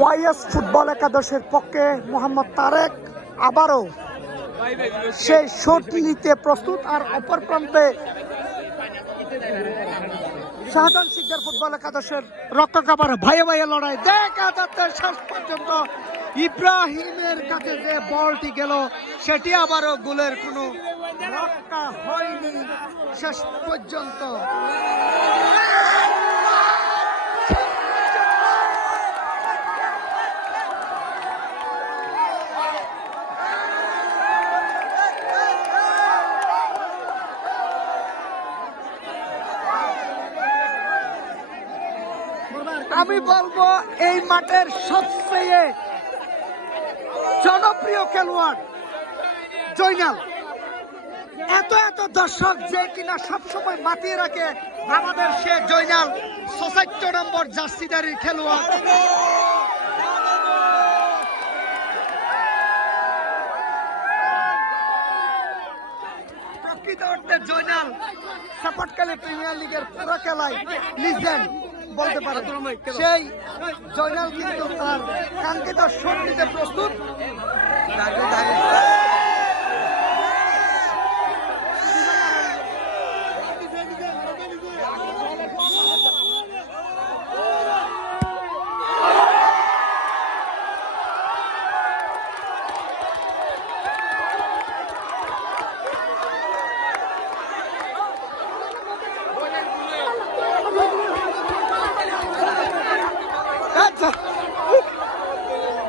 ওয়াইএস football একাদশের পক্ষে মোহাম্মদ তারেক আবারও সেই শট নিতে প্রস্তুত। আর অপর প্রান্তে শাহজাহান শিকদার ফুটবল একাদশের রক্ষক আবারও ভাইয়ে ভাইয়ে লড়াই দেখা যাচ্ছে। শেষ পর্যন্ত ইব্রাহিমের কাছে যে বলটি গেল সেটি আবারও গোলের কোনো রক্ষা হয়নি শেষ পর্যন্ত। আমি বলবো এই মাঠের সবচেয়ে জনপ্রিয় খেলোয়াড় জয়নাল। এত দর্শক যে কিনা সবসময় মাতিয়ে রাখে আমাদের সে জয়নাল ৭৪ নম্বর জার্সিদারির খেলোয়াড়। প্রকৃত অর্থে জয়নাল সাপাটকালী প্রিমিয়ার লিগের পুরো খেলায় লিজেন্ড বলতে পারে। সেই জয়নাল কিন্তু তার কাঙ্ক্ষিত শট নিতে প্রস্তুত।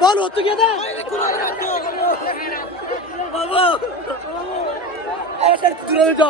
বল হতো কে দা বাবা এটা দূরে যা